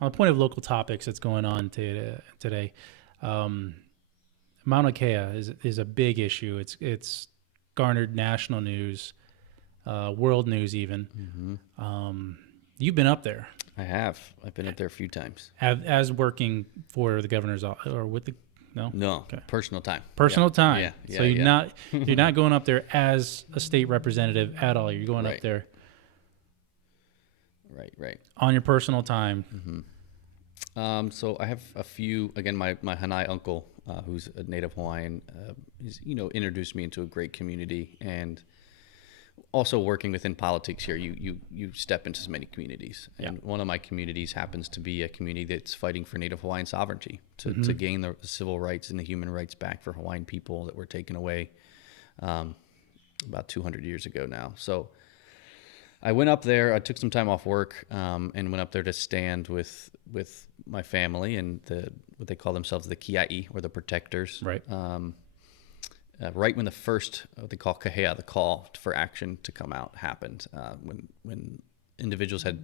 On the point of local topics that's going on today, Mauna Kea is a big issue. It's garnered national news, world news even. You've been up there I have. I've been up there a few times. as working for the governor's office or with the no No, okay. personal time. Personal time. Yeah, So yeah, you're yeah. not going up there as a state representative at all. You're going up Right. there Right. on your personal time. So I have a few. Again, my Hanai uncle, who's a native Hawaiian, he's introduced me into a great community, and also working within politics here, you step into so many communities, and one of my communities happens to be a community that's fighting for Native Hawaiian sovereignty to gain the civil rights and the human rights back for Hawaiian people that were taken away about 200 years ago now. So I went up there. I took some time off work and went up there to stand with my family and what they call themselves the Kiai, or the protectors. Right. Right when the first, what they call kahea, the call for action to come out, happened, when individuals had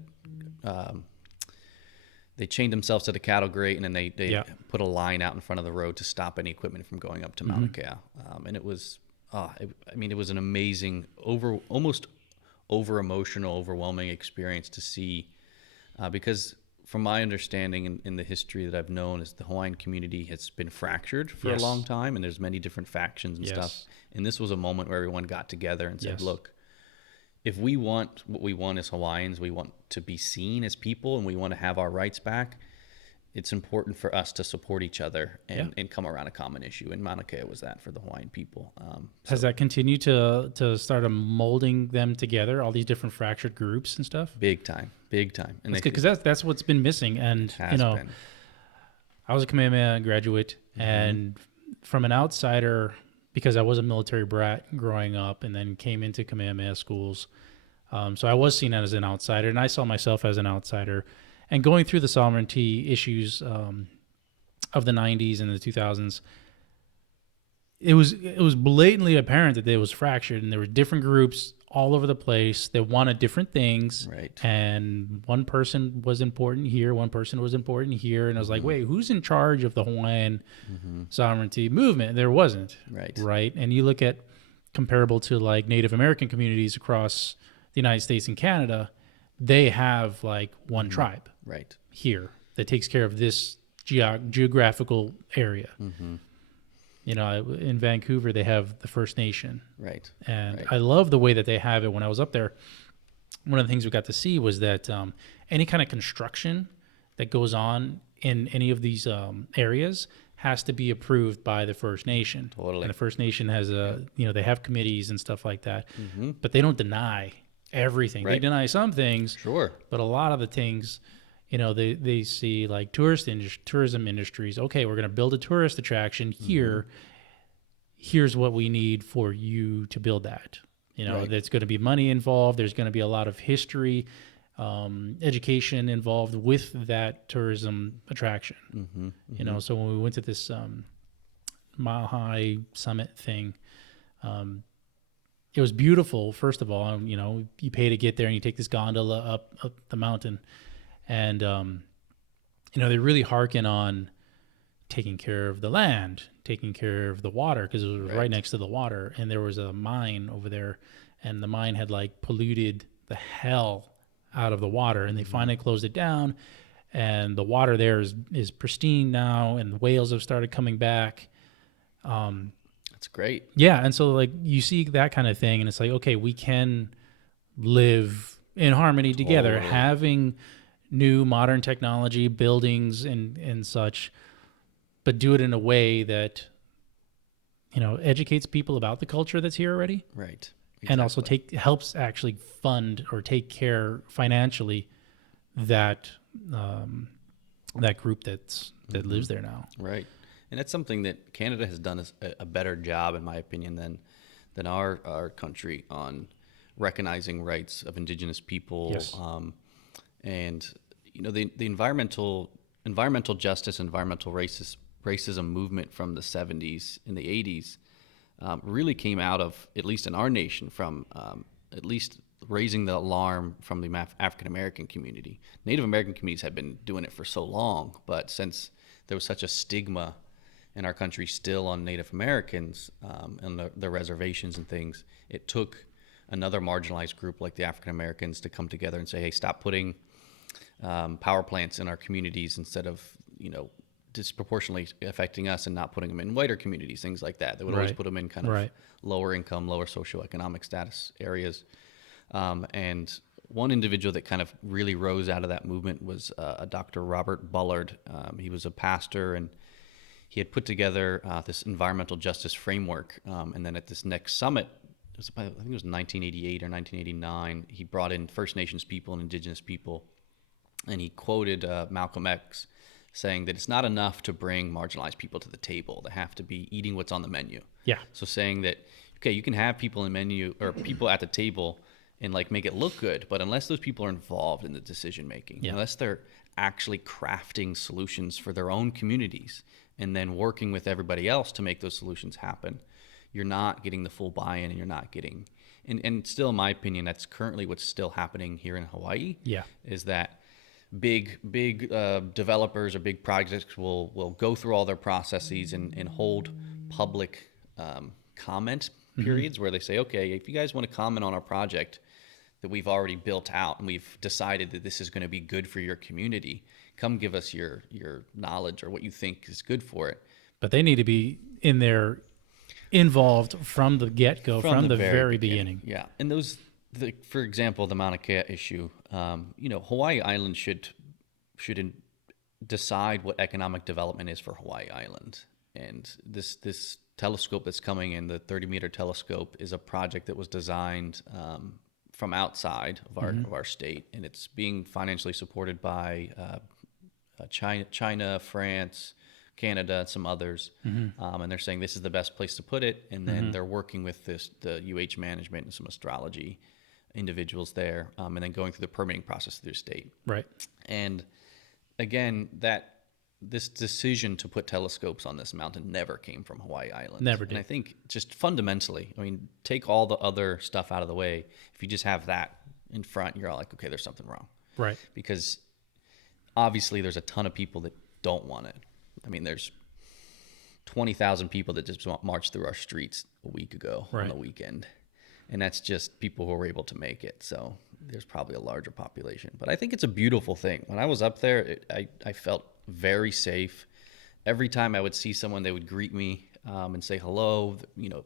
they chained themselves to the cattle grate, and then they put a line out in front of the road to stop any equipment from going up to Mauna Kea. And it was, it was an amazing, almost over emotional, overwhelming experience to see, because from my understanding in the history that I've known, is the Hawaiian community has been fractured for a long time, and there's many different factions and stuff. And this was a moment where everyone got together and said, look, if we want what we want as Hawaiians, we want to be seen as people, and we want to have our rights back, it's important for us to support each other and come around a common issue. And Mauna Kea was that for the Hawaiian people. Has that continued to start molding them together, all these different fractured groups and stuff? Big time. And because that's what's been missing. And I was a Kamehameha graduate, and from an outsider, because I was a military brat growing up, and then came into Kamehameha schools, so I was seen as an outsider, and I saw myself as an outsider. And going through the sovereignty issues of the 90s and the 2000s, it was blatantly apparent that it was fractured, and there were different groups all over the place that wanted different things. Right. And one person was important here, one person was important here, and I was like, wait, who's in charge of the Hawaiian sovereignty movement? There wasn't. Right. And you look at comparable to like Native American communities across the United States and Canada, they have like one tribe here that takes care of this geographical area. In Vancouver, they have the First Nation. And I love the way that they have it. When I was up there, one of the things we got to see was that any kind of construction that goes on in any of these areas has to be approved by the First Nation. And the First Nation has they have committees and stuff like that, but they don't deny everything. They deny some things, but a lot of the things, they see like tourism industries. Okay, we're going to build a tourist attraction here. Here's what we need for you to build that. There's going to be money involved. There's going to be a lot of history, education involved with that tourism attraction. So when we went to this Mile High Summit thing, it was beautiful. First of all, you pay to get there, and you take this gondola up the mountain, and they really hearken on taking care of the land, taking care of the water, because it was right next to the water, and there was a mine over there, and the mine had like polluted the hell out of the water, and they finally closed it down, and the water there is pristine now, and the whales have started coming back. That's great. Yeah, and so like you see that kind of thing, and it's like, okay, we can live in harmony together, having new modern technology, buildings and such, but do it in a way that educates people about the culture that's here already. And also helps actually fund or take care financially that group that lives there now. And that's something that Canada has done a better job, in my opinion, than our country on recognizing rights of Indigenous people. And the environmental justice, environmental racism movement from the 70s and the 80s really came out of, at least in our nation, from at least raising the alarm from the African American community. Native American communities had been doing it for so long, but since there was such a stigma in our country still on Native Americans and the reservations and things, it took another marginalized group like the African Americans to come together and say, hey, stop putting power plants in our communities instead of, disproportionately affecting us and not putting them in whiter communities, things like that. They would always put them in kind of lower income, lower socioeconomic status areas. And one individual that kind of really rose out of that movement was a Dr. Robert Bullard. He was a pastor, and he had put together this environmental justice framework. And then at this next summit, I think it was 1988 or 1989, he brought in First Nations people and Indigenous people. And he quoted Malcolm X saying that it's not enough to bring marginalized people to the table. They have to be eating what's on the menu. Yeah. So saying that, okay, you can have people in menu or people at the table and like make it look good, but unless those people are involved in the decision making, unless they're actually crafting solutions for their own communities and then working with everybody else to make those solutions happen, you're not getting the full buy-in, and you're not getting, and still in my opinion, that's currently what's still happening here in Hawaii. Yeah. Is that big developers or big projects will go through all their processes and hold public comment periods where they say, okay, if you guys want to comment on our project that we've already built out and we've decided that this is going to be good for your community, come give us your knowledge or what you think is good for it. But they need to be in there involved from the get-go, from the very beginning. Yeah. And those, for example, the Mauna Kea issue, Hawaii Island should decide what economic development is for Hawaii Island. And this telescope that's coming in, the 30-meter telescope, is a project that was designed from outside of our state, and it's being financially supported by China, France, Canada, and some others. And they're saying this is the best place to put it. And then they're working with the UH management and some astrology individuals there, and then going through the permitting process through the state. Right. And again, this decision to put telescopes on this mountain never came from Hawaii Island. Never did. And I think just fundamentally, take all the other stuff out of the way. If you just have that in front, you're all like, okay, there's something wrong. Right. Because obviously there's a ton of people that don't want it. There's 20,000 people that just marched through our streets a week ago on the weekend. And that's just people who were able to make it. So there's probably a larger population. But I think it's a beautiful thing. When I was up there, I felt very safe. Every time I would see someone, they would greet me and say hello.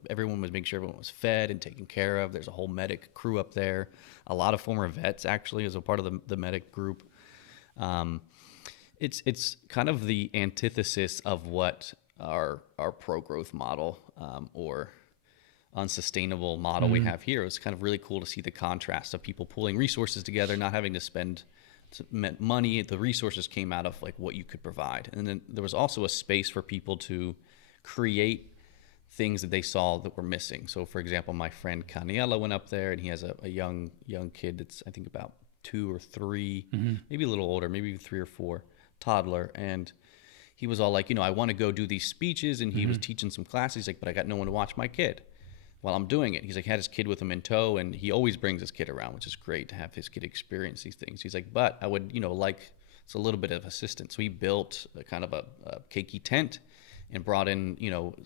Everyone would make sure everyone was fed and taken care of. There's a whole medic crew up there. A lot of former vets actually as a part of the medic group. It's kind of the antithesis of what our pro-growth model or unsustainable model we have here. It's kind of really cool to see the contrast of people pulling resources together, not having to spend money. The resources came out of like what you could provide. And then there was also a space for people to create things that they saw that were missing. So for example, my friend Kaniela went up there, and he has a young kid that's I think about 2 or 3, maybe a little older, maybe 3 or 4, toddler. And he was all like, I want to go do these speeches. And he was teaching some classes. He's like, but I got no one to watch my kid while I'm doing it. He's like, had his kid with him in tow, and he always brings his kid around, which is great to have his kid experience these things. He's like, but I would, like, it's a little bit of assistance. So he built a kind of a keiki tent and brought in,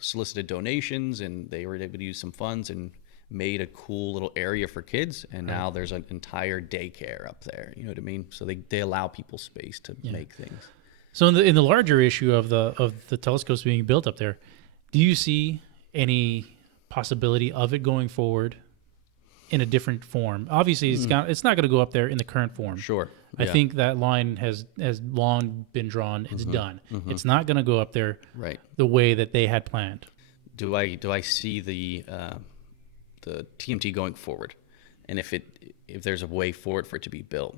solicited donations, and they were able to use some funds and made a cool little area for kids. And now there's an entire daycare up there. You know what I mean? So they allow people space to make things. So in the larger issue of the telescopes being built up there, do you see any possibility of it going forward in a different form? Obviously, it's not going to go up there in the current form. Sure. I think that line has long been drawn. It's done. It's not going to go up there the way that they had planned. Do I see the TMT going forward, and if there's a way forward for it to be built?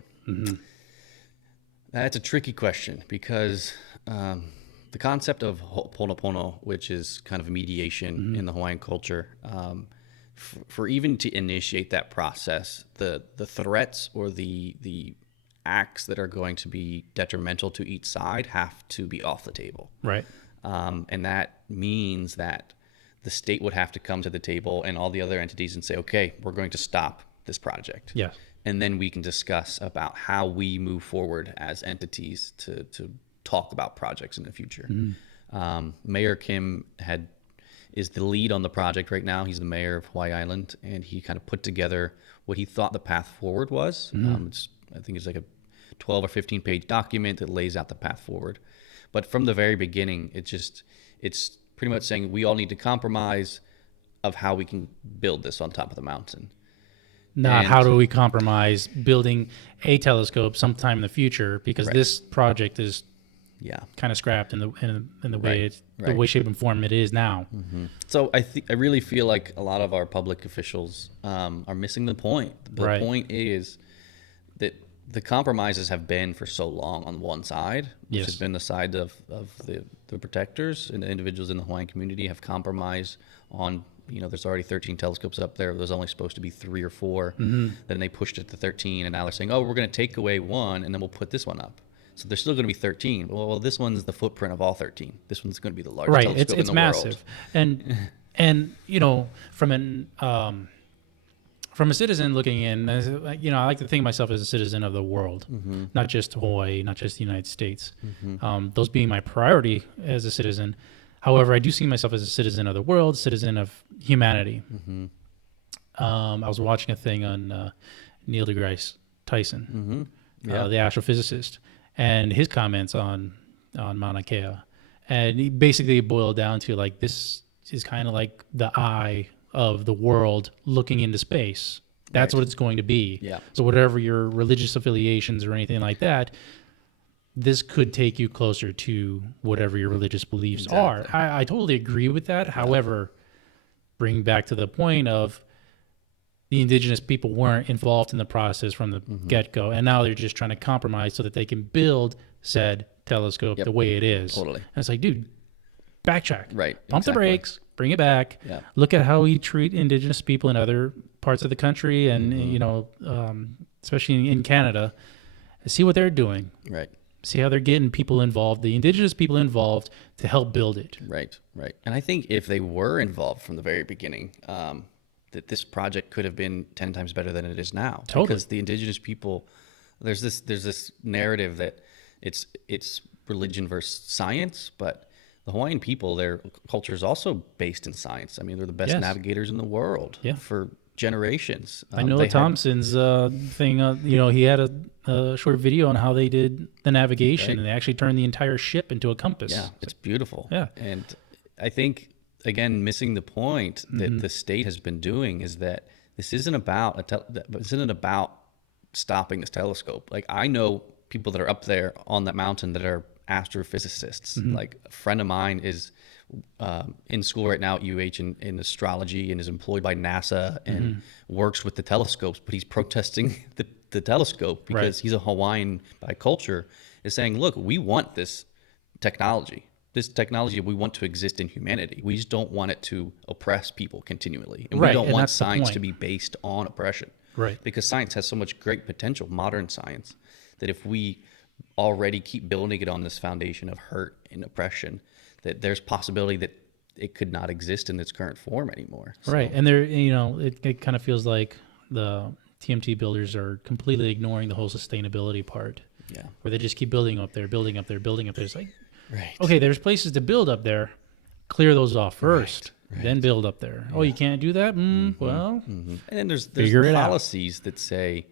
That's a tricky question, because the concept of ho'oponopono, which is kind of mediation in the Hawaiian culture, for even to initiate that process, the threats or the acts that are going to be detrimental to each side have to be off the table. Right. And that means that the state would have to come to the table and all the other entities and say, okay, we're going to stop this project. Yes. And then we can discuss about how we move forward as entities to talk about projects in the future. Mayor Kim is the lead on the project right now. He's the mayor of Hawaii Island, and he kind of put together what he thought the path forward was. I think it's like a 12 or 15 page document that lays out the path forward. But from the very beginning, it's pretty much saying we all need to compromise of how we can build this on top of the mountain. Not how do we compromise building a telescope sometime in the future, because this project is kind of scrapped in the way the way, shape, and form it is now. So I really feel like a lot of our public officials are missing the point. The point is that the compromises have been for so long on one side, which has been the side of the protectors and the individuals in the Hawaiian community have compromised on, there's already 13 telescopes up there. There's only supposed to be 3 or 4. Then they pushed it to 13, and now they're saying, oh, we're going to take away one, and then we'll put this one up. So there's still going to be 13. Well, this one's the footprint of all 13. This one's going to be the largest telescope in the massive. world. And from a citizen looking in, I like to think of myself as a citizen of the world, not just Hawaii, not just the United States. Those being my priority as a citizen. However, I do see myself as a citizen of the world, citizen of humanity. I was watching a thing on Neil deGrasse Tyson, the astrophysicist, and his comments on Mauna Kea. And he basically boiled down to like, this is kind of like the eye of the world looking into space. That's what it's going to be. Yeah. So whatever your religious affiliations or anything like that, this could take you closer to whatever your religious beliefs are. I totally agree with that. However, bring back to the point of the indigenous people weren't involved in the process from the get-go, and now they're just trying to compromise so that they can build said telescope the way it is. Totally. And it's like, dude, backtrack. Right. Pump the brakes. Bring it back. Yeah. Look at how we treat indigenous people in other parts of the country, and especially in Canada. See what they're doing. Right. See how they're getting people involved, the indigenous people involved, to help build it. Right. And I think if they were involved from the very beginning, that this project could have been 10 times better than it is now. Totally. Because the indigenous people, there's this narrative that it's religion versus science, but the Hawaiian people, their culture is also based in science. I mean, they're the best navigators in the world for generations. I know Thompson's thing, he had a short video on how they did the navigation, and they actually turned the entire ship into a compass. Yeah, it's beautiful. Yeah. And I think, again, missing the point that the state has been doing is that this isn't about stopping this telescope. Like, I know people that are up there on that mountain that are astrophysicists. Like, a friend of mine is in school right now at UH in astrology, and is employed by NASA and works with the telescopes, but he's protesting the telescope because he's a Hawaiian by culture, is saying, look, we want this technology. This technology, we want to exist in humanity. We just don't want it to oppress people continually. And we don't want science to be based on oppression. Right. Because science has so much great potential, modern science, that if we already keep building it on this foundation of hurt and oppression, that there's possibility that it could not exist in its current form anymore. So. Right. And there, it kind of feels like the TMT builders are completely ignoring the whole sustainability part. Yeah. Where they just keep building up there. It's like, okay, there's places to build up there. Clear those off first, then build up there. Yeah. Oh, you can't do that? Well, and then there's policies that say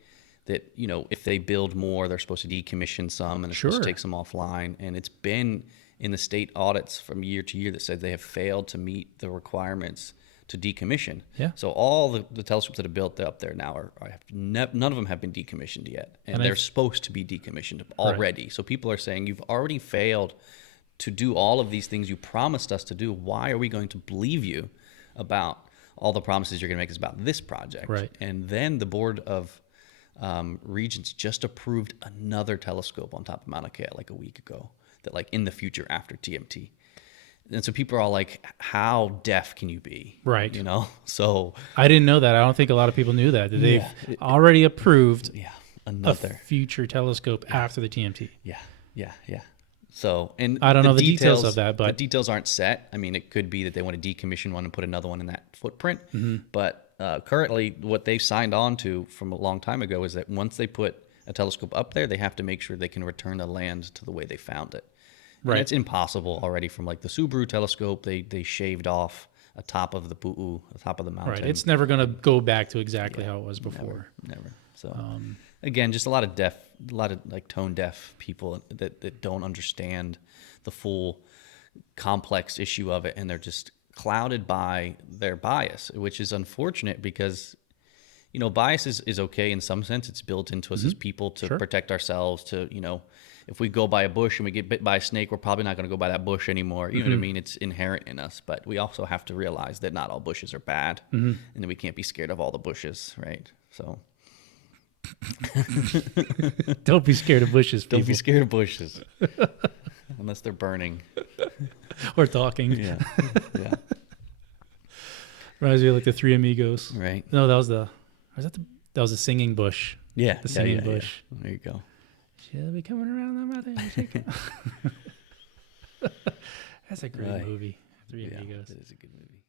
that, if they build more, they're supposed to decommission some, and they're supposed to take some offline. And it's been in the state audits from year to year that said they have failed to meet the requirements to decommission. Yeah. So all the telescopes that are built up there now none of them have been decommissioned yet, and they're supposed to be decommissioned already. Right. So people are saying, you've already failed to do all of these things you promised us to do. Why are we going to believe you about all the promises you're going to make us about this project? Right. And then the Board of Regents just approved another telescope on top of Mauna Kea like a week ago, that like in the future after TMT. And so people are all like, how deaf can you be? Right. So I didn't know that. I don't think a lot of people knew that. They've already approved another future telescope after the TMT. Yeah. So, and I don't know the details of that, but the details aren't set. I mean, it could be that they want to decommission one and put another one in that footprint, but currently what they signed on to from a long time ago is that once they put a telescope up there, they have to make sure they can return the land to the way they found it. Right. And it's impossible already from like the Subaru telescope. They shaved off a top of the pu'u, the top of the mountain. Right. It's never going to go back to exactly how it was before. Never. So again, just a lot of like tone deaf people that don't understand the full complex issue of it, and they're just clouded by their bias, which is unfortunate because, you know, bias is okay in some sense. It's built into us as people to protect ourselves, to, you know, if we go by a bush and we get bit by a snake, we're probably not going to go by that bush anymore. You know what I mean? It's inherent in us, but we also have to realize that not all bushes are bad, and that we can't be scared of all the bushes, right? So don't be scared of bushes, people. Don't be scared of bushes. Unless they're burning. Or talking. Yeah. Reminds me of like the Three Amigos. Right. No, that was the singing bush. Yeah. The singing bush. Yeah. There you go. She'll be coming around the mountain. That's a great movie. Three Amigos. It is a good movie.